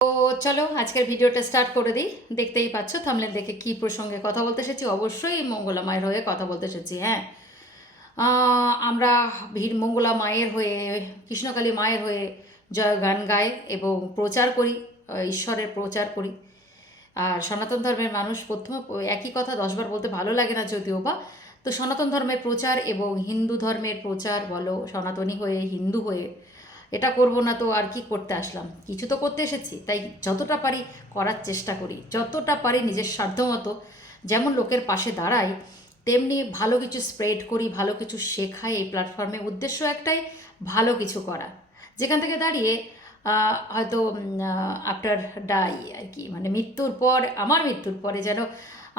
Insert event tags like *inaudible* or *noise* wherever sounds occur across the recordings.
তো চলো আজকের ভিডিওটা স্টার্ট করে দিই। দেখতেই পাচ্ছ থামলেন দেখে কি প্রসঙ্গে কথা বলতে এসেছি। অবশ্যই মঙ্গলা মায়ের হয়ে কথা বলতে এসেছি হ্যাঁ। আমরা ভিড় মঙ্গলা মায়ের হয়ে, কৃষ্ণকালী মায়ের হয়ে জয় গান গাই এবং প্রচার করি ঈশ্বরের প্রচার করি। আর সনাতন ধর্মের মানুষ প্রথম একই কথা দশবার বলতে ভালো লাগে না যদিও বা। তো সনাতন ধর্মের প্রচার এবং হিন্দু ধর্মের প্রচার বলো, সনাতনী হয়ে, হিন্দু হয়ে এটা করব না তো আর কি করতে আসলাম? কিছু তো করতে এসেছি, তাই যতটা পারি করার চেষ্টা করি। যতটা পারি নিজের সাধ্য মতো, যেমন লোকের পাশে দাঁড়াই, তেমনি ভালো কিছু স্প্রেড করি, ভালো কিছু শেখাই, এই প্ল্যাটফর্মে উদ্দেশ্য একটাই ভালো কিছু করা। যেখান থেকে দাঁড়িয়ে হয়তো আফটার ডাই আর কি মানে মৃত্যুর পর, আমার মৃত্যুর পরে যেন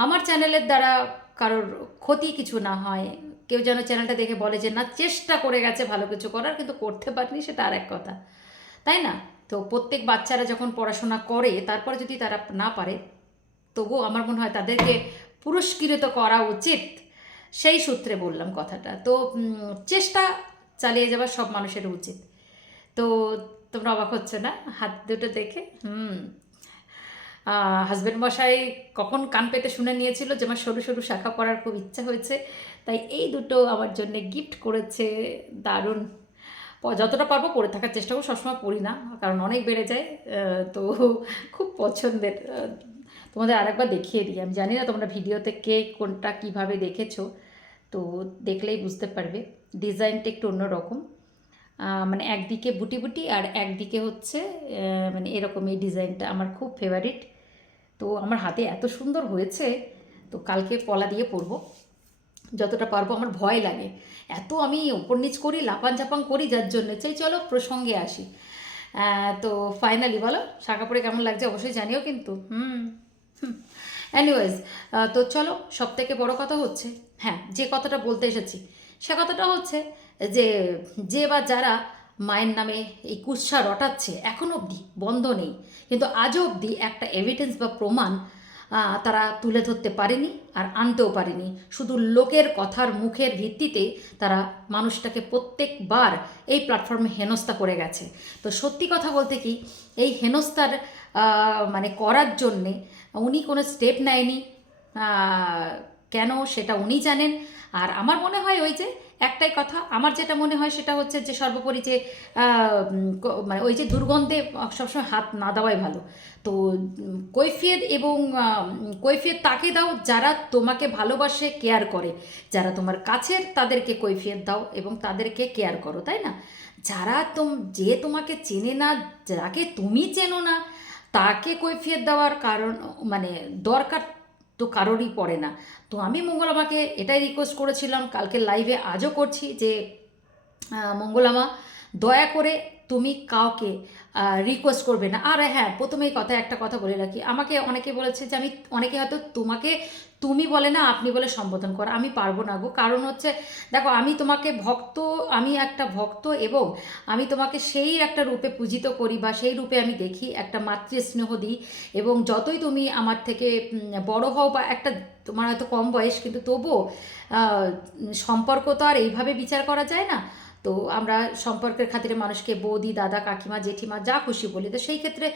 আমার চ্যানেলের দ্বারা কারোর ক্ষতি কিছু না হয় কেউ যেন চ্যানেলটা দেখে বলে যে, না, চেষ্টা করে গেছে ভালো কিছু করার, কিন্তু করতে পারেনি সেটা আর এক কথা। তাই না? তো প্রত্যেক বাচ্চারা যখন পড়াশোনা করে, তারপরে যদি তারা না পারে, তবুও আমার মনে হয় তাদেরকে পুরস্কৃত করা উচিত। সেই সূত্রে বললাম কথাটা। তো চেষ্টা চালিয়ে যাওয়া সব মানুষের উচিত। তো তোমরা অবাক হচ্ছে না? হাত দুটো দেখে? হুম। হাজব্যান্ড মশাই কখন কান পেতে শুনে নিয়েছিল যে আমার সরু সরু শাখা পরার খুব ইচ্ছা হয়েছে। তাই এই দুটো আমার জন্য গিফট করেছে। দারুণ। যতটা পারব পরে থাকার চেষ্টা করব, সবসময় পড়ি না, কারণ অনেক বেড়ে যায়। তো *laughs* খুব পছন্দের। তোমাদের আরেকবার দেখিয়ে দিই। আমি জানি না তোমরা ভিডিওতে কে, কোনটা, কীভাবে দেখেছ, তো দেখলেই বুঝতে পারবে। ডিজাইনটা একটু অন্যরকম। মানে একদিকে বুটি বুটি আর একদিকে হচ্ছে মানে এরকম এই ডিজাইনটা। আমার খুব ফেভারিট তো আমার হাতে এত সুন্দর হয়েছে, তো কালকে পলা দিয়ে পরবো। যতটা পারব আমার ভয় লাগে। এত আমি ওপর নিচ করি লাপান চাপান করি যার জন্য। চাই চলো প্রসঙ্গে আসি। তো ফাইনালি বলো শাখা পরে কেমন লাগছে অবশ্যই জানিও কিন্তু। হুম অ্যানিওয়েজ তো চলো সব থেকে বড় কথা হচ্ছে হ্যাঁ যে কথাটা বলতে এসেছি, সে কথাটা হচ্ছে যে যে বা যারা মায়ের নামে এই কুৎসা রটাচ্ছে, এখন অবধি বন্ধ নেই। কিন্তু আজও অবধি একটা এভিডেন্স বা প্রমাণ তারা তুলে ধরতে পারেনি আর আনতেও পারেনি। শুধু লোকের কথার মুখের ভিত্তিতে তারা মানুষটাকে প্রত্যেকবার এই প্ল্যাটফর্মে হেনস্থা করে গেছে। তো সত্যি কথা বলতে কি, এই হেনস্থার মানে করার জন্যে উনি কোনো স্টেপ নেয়নি। কেন সেটা উনি জানেন। আর আমার মনে হয় ওই যে একটাই কথা, আমার যেটা মনে হয় সেটা হচ্ছে যে সর্বোপরি যে মানে ওই যে দুর্গন্ধে সবসময় হাত না দেওয়াই ভালো। তো, কৈফিয়ত এবং কৈফিয়ত তাকে দাও যারা তোমাকে ভালোবাসে কেয়ার করে। যারা তোমার কাছের, তাদেরকে কৈফিয়ত দাও এবং তাদেরকে কেয়ার করো, তাই না? যারা তোম, যে তোমাকে চেনে না, যাকে তুমি চেনো না, তাকে কৈফিয়ত দেওয়ার কারণ মানে দরকার তো কারোরই পড়ে না। তো আমি মঙ্গলামাকে এটাই রিকোয়েস্ট করেছিলাম, কালকে লাইভে আজও করছি যে মঙ্গলামা, দয়া করে তুমি কাউকে রিকোয়েস্ট করবে না। আর হ্যাঁ প্রথমেই কথা, একটা কথা বলে রাখি। আমাকে অনেকে বলেছে যে, আমি, অনেকে হয়তো তোমাকে তুমি বলে না, আপনি বলে সম্বোধন করা, আমি পারব না গো। কারণ হচ্ছে, দেখো, আমি তোমাকে ভক্ত, আমি একটা ভক্ত এবং আমি তোমাকে সেই একটা রূপে পূজিত করি বা সেই রূপে আমি দেখি, একটা মাতৃ স্নেহ দিই এবং যতই তুমি আমার থেকে বড় হও বা একটা, তোমার হয়তো কম বয়স, কিন্তু তবুও সম্পর্ক তো আর এইভাবে বিচার করা যায় না। তো আমরা সম্পর্কের খাতিরে মানুষকে বৌদি, দাদা, কাকিমা, জেঠিমা, যা খুশি বলি। তো সেই ক্ষেত্রে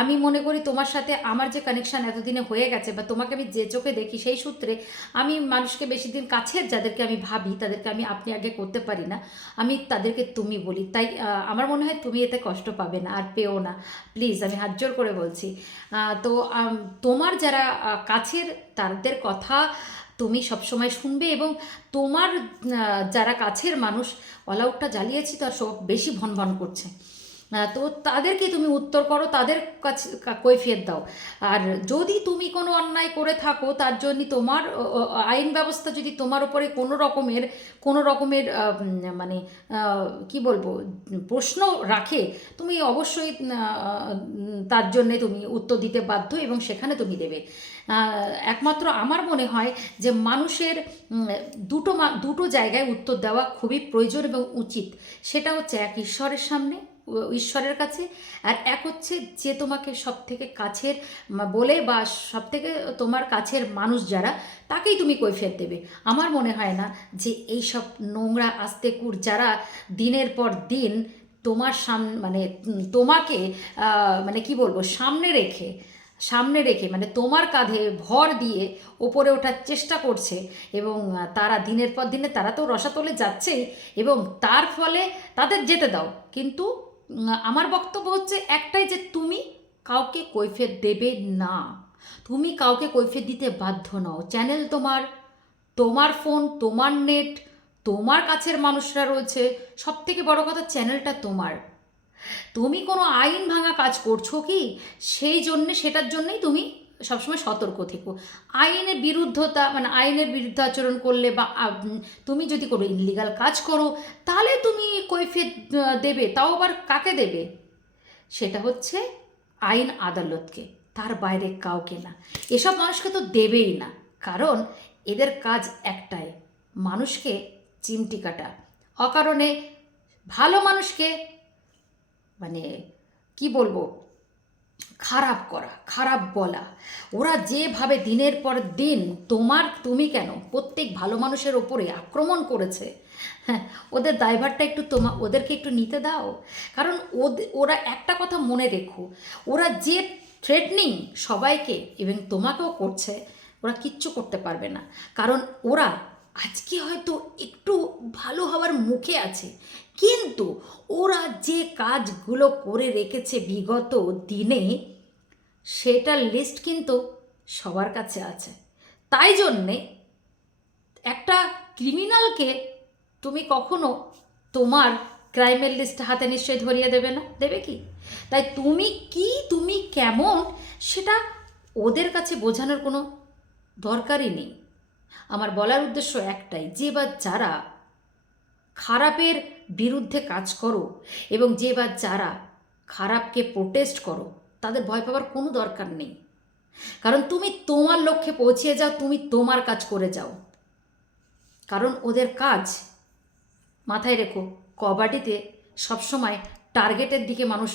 আমি মনে করি তোমার সাথে আমার যে কানেকশান এতদিনে হয়ে গেছে বা তোমাকে আমি যে চোখে দেখি সেই সূত্রে আমি মানুষকে বেশি দিন কাছের যাদেরকে আমি ভাবি, তাদেরকে আমি আপনি আগে করতে পারি না, আমি তাদেরকে তুমি বলি। তাই আমার মনে হয় তুমি এতে কষ্ট পাবে না, আর পেও না। প্লিজ আমি হাত জোর করে বলছি। তো তোমার যারা কাছের তাদের কথা তুমি সবসময় শুনবে এবং তোমার যারা কাছের মানুষ অল আউটটা জ্বালিয়েছি, তার সব বেশি ভন করছে। তো তাদেরকে তুমি উত্তর করো, তাদের কাছে কৈফিয়ত দাও। আর যদি তুমি কোনো অন্যায় করে থাকো, তার জন্য তোমার আইন ব্যবস্থা যদি তোমার উপরে কোনো রকমের কোনো রকমের মানে কি বলব, প্রশ্ন রাখে, তুমি অবশ্যই তার জন্যে তুমি উত্তর দিতে বাধ্য এবং সেখানে তুমি দেবে। একমাত্র আমার মনে হয় যে মানুষের দুটো দুটো জায়গায় উত্তর দেওয়া খুবই প্রয়োজন এবং উচিত। সেটা হচ্ছে এক ঈশ্বরের সামনে ঈশ্বরের কাছে। আর এক হচ্ছে যে তোমাকে সব থেকে কাছের বলে বা সব থেকে তোমার কাছের মানুষ যারা, তাকেই তুমি কৈফিয়ত দেবে। আমার মনে হয় না যে এই সব নোংরা, আস্তেকুর যারা দিনের পর দিন তোমার সাম মানে তোমাকে মানে কি বলব, সামনে রেখে সামনে রেখে মানে তোমার কাঁধে ভর দিয়ে ওপরে ওঠার চেষ্টা করছে এবং তারা দিনের পর দিনে, তারা তো রসাতলে যাচ্ছেই এবং তার ফলে তাদের যেতে দাও। কিন্তু আমার বক্তব্য হচ্ছে একটাই যে তুমি কাউকে কৈফিয়ত দেবে না। তুমি কাউকে কৈফিয়ত দিতে বাধ্য নও। চ্যানেল তোমার তোমার ফোন, তোমার নেট, তোমার কাছের মানুষরা রয়েছে। সব থেকে বড় কথা চ্যানেলটা তোমার। তুমি কোনো আইন ভাঙা কাজ করছ কি? সেই জন্যে, সেটার জন্যেই তুমি সবসময় সতর্ক থেকো। আইনের বিরুদ্ধতা মানে আইনের বিরুদ্ধে আচরণ করলে বা তুমি যদি কোনো ইনলিগাল কাজ করো, তাহলে তুমি কৈফিয়ত দেবে, তাও আবার কাকে দেবে? সেটা হচ্ছে আইন আদালতকে, তার বাইরে কাউকে না। এসব মানুষকে তো দেবেই না, কারণ এদের কাজ একটাই, মানুষকে চিমটি কাটা। অকারণে ভালো মানুষকে মানে কি বলব খারাপ করা, খারাপ বলা। ওরা যেভাবে দিনের পর দিন তোমার, তুমি কেন, প্রত্যেক ভালো মানুষের ওপরে আক্রমণ করেছে হ্যাঁ ওদের দায়ভারটা একটু তোমা, ওদেরকে একটু নিতে দাও। কারণ ওরা একটা কথা মনে রেখো, ওরা যে থ্রেটনিং সবাইকে এবং তোমাকেও করছে, ওরা কিচ্ছু করতে পারবে না। কারণ ওরা আজকে হয়তো একটু ভালো হওয়ার মুখে আছে। কিন্তু ওরা যে কাজগুলো করে রেখেছে বিগত দিনে, সেটার লিস্ট কিন্তু সবার কাছে আছে। তাই জন্যে একটা ক্রিমিনালকে তুমি কখনো তোমার ক্রাইমের লিস্ট হাতে নিশ্চয়ই ধরিয়ে দেবে না? দেবে কি? তাই তুমি কি, তুমি কেমন, সেটা ওদের কাছে বোঝানোর কোনো দরকারই নেই। আমার বলার উদ্দেশ্য একটাই, যে বা যারা খারাপের বিরুদ্ধে কাজ করো এবং যে বা যারা খারাপকে প্রোটেস্ট করো, তাদের ভয় পাওয়ার কোনো দরকার নেই। কারণ তুমি তোমার লক্ষ্যে পৌঁছিয়ে যাও, তুমি তোমার কাজ করে যাও। কারণ ওদের কাজ মাথায় রেখো, কবাডিতে সবসময় টার্গেটের দিকে মানুষ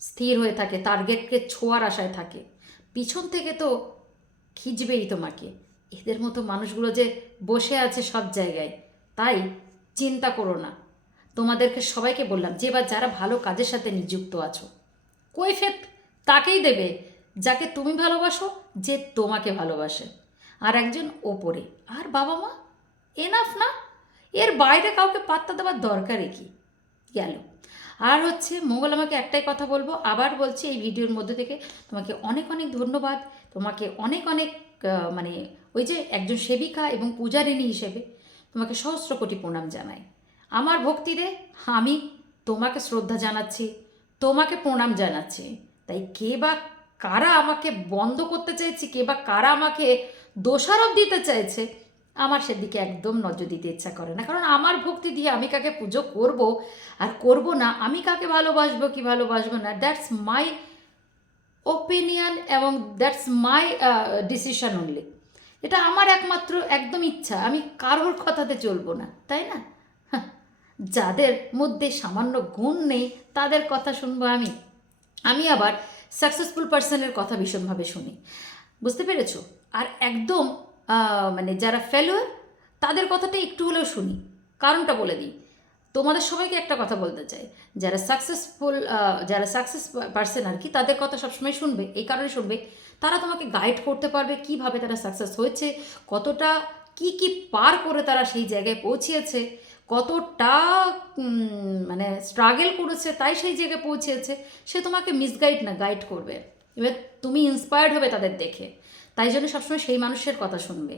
স্থির হয়ে থাকে, টার্গেটকে ছোঁয়ার আশায় থাকে। পিছন থেকে তো খিচবেই তোমাকে। এদের মতো মানুষগুলো যে বসে আছে সব জায়গায়, তাই চিন্তা করো না। তোমাদেরকে সবাইকে বললাম, যে বা যারা ভালো কাজের সাথে নিযুক্ত আছো কৈফেত তাকেই দেবে, যাকে তুমি ভালোবাসো, যে তোমাকে ভালোবাসে। আর একজন ওপরে, আর বাবা মা এনাফ না? এর বাইরে কাউকে পাত্তা দেওয়ার দরকারই কি? গেল। আর হচ্ছে, মোগল আমাকে একটাই কথা বলব, আবার বলছি এই ভিডিওর মধ্যে থেকে তোমাকে অনেক অনেক ধন্যবাদ, তোমাকে অনেক অনেক মানে ওই যে একজন সেবিকা এবং পূজারিণী হিসেবে তোমাকে সহস্র কোটি প্রণাম জানাই। আমার ভক্তি ভক্তিরে আমি তোমাকে শ্রদ্ধা জানাচ্ছি, তোমাকে প্রণাম জানাচ্ছি। তাই কে বা কারা আমাকে বন্ধ করতে চাইছে, কে বা কারা আমাকে দোষারোপ দিতে চাইছে, আমার সেদিকে একদম নজর দিতে ইচ্ছা করে না। কারণ আমার ভক্তি দিয়ে আমি কাকে পুজো করব আর করব না, আমি কাকে ভালোবাসবো, কি ভালোবাসবো না দ্যাটস মাই ওপিনিয়ন এবং দ্যাটস মাই ডিসিশন অনলি এটা আমার একমাত্র একদম ইচ্ছা, আমি কারোর কথাতে চলবো না, তাই না? যাদের মধ্যে সামান্য গুণ নেই, তাদের কথা শুনব আমি। আমি আবার সাকসেসফুল পার্সনের কথা ভীষণভাবে শুনি। বুঝতে পেরেছ? আর একদম মানে যারা ফেলোয়ার তাদের কথাটা একটু হলেও শুনি। কারণটা বলে দিই। তোমাদের সবাইকে একটা কথা বলতে চাই। যারা সাকসেসফুল যারা সাকসেস পার্সন আর কি, তাদের কথা সবসময় শুনবে, এই কারণে শুনবে তারা তোমাকে গাইড করতে পারবে কীভাবে তারা সাকসেস হয়েছে, কতটা কি কি পার করে তারা সেই জায়গায় পৌঁছিয়েছে কতটা মানে স্ট্রাগল করেছে তাই সেই জায়গায় পৌঁছেছে, সে তোমাকে মিসগাইড না গাইড করবে। এবার তুমি ইন্সপায়ার্ড হবে তাদের দেখে। তাই জন্য সবসময় সেই মানুষের কথা শুনবে।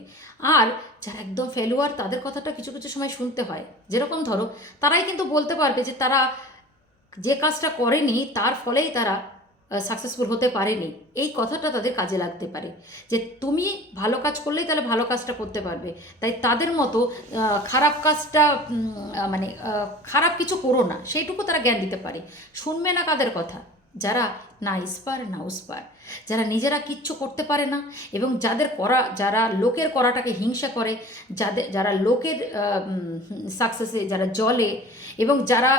আর যারা একদম ফেলুয়ার তাদের কথাটা কিছু কিছু সময় শুনতে হয়। যেরকম ধরো, তারাই কিন্তু বলতে পারবে যে তারা যে কাজটা করেনি, তার ফলেই তারা সাকসেসফুল হতে পারেনি। এই কথাটা তাদের কাজে লাগতে পারে। যে তুমি ভালো কাজ করলেই তাহলে ভালো কাজটা করতে পারবে। তাই তাদের মতো খারাপ কাজটা মানে খারাপ কিছু করো না। সেইটুকু তারা জ্ঞান দিতে পারে। শুনবে না কাদের কথা? যারা না ইস্পার, না উস্পার। যারা নিজেরা কিচ্ছু করতে পারে না এবং যাদের করা, যারা লোকের করাটাকে হিংসা করে, যাদের, যারা লোকের সাকসেসে যারা জলে এবং যারা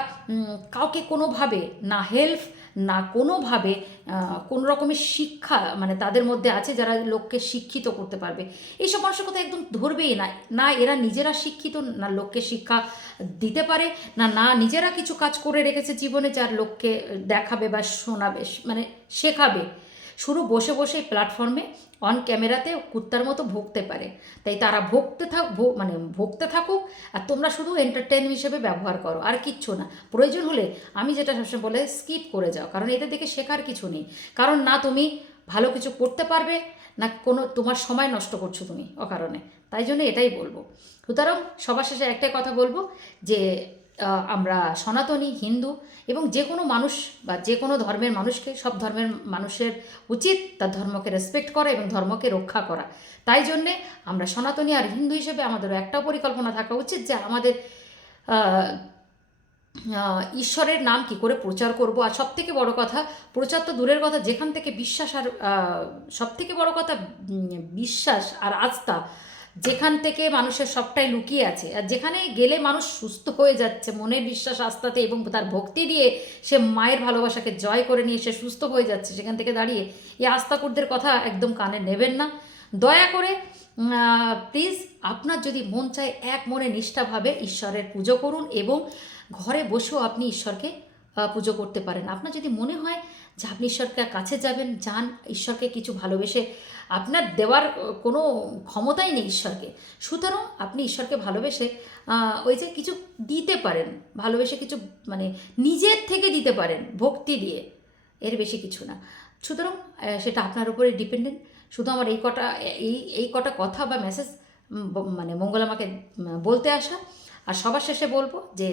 কাউকে কোনোভাবে না হেল্প না কোনোভাবে কোনো রকমের শিক্ষা মানে তাদের মধ্যে আছে যারা লোককে শিক্ষিত করতে পারবে। এইসব মানুষের কথা একদম ধরবেই না। না এরা নিজেরা শিক্ষিত, না লোককে শিক্ষা দিতে পারে, না না নিজেরা কিছু কাজ করে রেখেছে জীবনে যার লোককে দেখাবে বা শোনাবে মানে শেখাবে। শুধু বসে বসে প্ল্যাটফর্মে অন ক্যামেরাতে কুত্তার মতো ভুগতে পারে। তাই তারা ভুগতে থাক মানে ভুগতে থাকুক, আর তোমরা শুধু এন্টারটেন হিসেবে ব্যবহার করো, আর কিচ্ছু না। প্রয়োজন হলে আমি যেটা সবসময় বলে স্কিপ করে যাও, কারণ এদের দেখে শেখার কিছু নেই। কারণ না তুমি ভালো কিছু করতে পারবে, না কোনো, তোমার সময় নষ্ট করছ তুমি অকারণে। তাই জন্য এটাই বলব। সুতরাং সবার শেষে একটাই কথা বলব যে আমরা সনাতনী, হিন্দু এবং যে কোনো মানুষ বা যে কোনো ধর্মের মানুষকে, সব ধর্মের মানুষের উচিত তার ধর্মকে রেসপেক্ট করা এবং ধর্মকে রক্ষা করা। তাই জন্যে আমরা সনাতনী আর হিন্দু হিসেবে আমাদেরও একটাও পরিকল্পনা থাকা উচিত যে আমাদের ঈশ্বরের নাম কি করে প্রচার করব। আর সব থেকে বড় কথা, প্রচার তো দূরের কথা, যেখান থেকে বিশ্বাস আর সব থেকে বড় কথা বিশ্বাস আর আস্থা যেখান থেকে মানুষের সবটাই লুকিয়ে আছে, আর যেখানে গেলে মানুষ সুস্থ হয়ে যাচ্ছে, মনের বিশ্বাস আস্থাতে এবং তার ভক্তি দিয়ে সে মায়ের ভালোবাসাকে জয় করে নিয়ে সে সুস্থ হয়ে যাচ্ছে, সেখান থেকে দাঁড়িয়ে এই আস্তাকুরদের কথা একদম কানে নেবেন না। দয়া করে প্লিজ আপনার যদি মন চায়, এক মনে নিষ্ঠাভাবে ঈশ্বরের পুজো করুন এবং ঘরে বসেও আপনি ঈশ্বরকে পুজো করতে পারেন। আপনার যদি মনে হয় যে আপনি ঈশ্বরকে কাছে যাবেন, যান, ঈশ্বরকে কিছু ভালোবেসে আপনার দেওয়ার কোনো ক্ষমতাই নেই ঈশ্বরকে। সুতরাং আপনি ঈশ্বরকে ভালোবেসে ওই যে কিছু দিতে পারেন, ভালোবেসে কিছু মানে নিজের থেকে দিতে পারেন, ভক্তি দিয়ে, এর বেশি কিছু না। সুতরাং সেটা আপনার উপরে ডিপেন্ডেন্ট। শুধু আমার এই কটা, এই এই কটা কথা বা মেসেজ মানে মঙ্গল আমাকে বলতে আসা। আর সবার শেষে বলব যে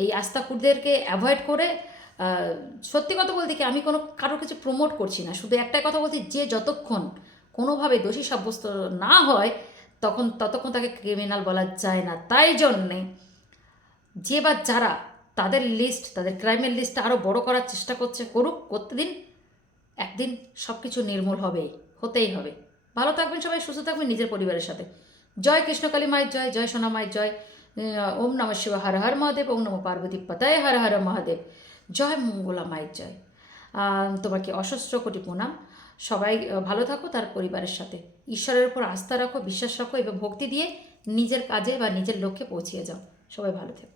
এই আস্তাকুরদেরকে অ্যাভয়েড করে সত্যি কথা বলতে কি, আমি কোনো, কারোর কিছু প্রমোট করছি না। শুধু একটাই কথা বলছি, যে যতক্ষণ কোনোভাবে দোষী সাব্যস্ত না হয়, তখন, ততক্ষণ তাকে ক্রিমিনাল বলা যায় না। তাই জন্যে যে বা যারা তাদের লিস্ট তাদের ক্রাইমের লিস্ট আরও বড় করার চেষ্টা করছে, করুক, করতে দিন, একদিন সব কিছু নির্মূল হবেই হতেই হবে। ভালো থাকবেন সবাই, সুস্থ থাকবেন নিজের পরিবারের সাথে। জয় কৃষ্ণকালী মায়ের জয় জয় সোনা মায়ের জয় ওম নম শিব হর হর মহাদেব, ওম নম পার্বতী পতায়, হর হর মহাদেব। জয় মঙ্গলা মায়ের জয়। তোমাকে অসস্র কোটি প্রণাম। সবাই ভালো থাকো তার পরিবারের সাথে। ঈশ্বরের উপর আস্থা রাখো, বিশ্বাস রাখো এবং ভক্তি দিয়ে নিজের কাজে বা নিজের লক্ষ্যে পৌঁছিয়ে যাও। সবাই ভালো থেকো।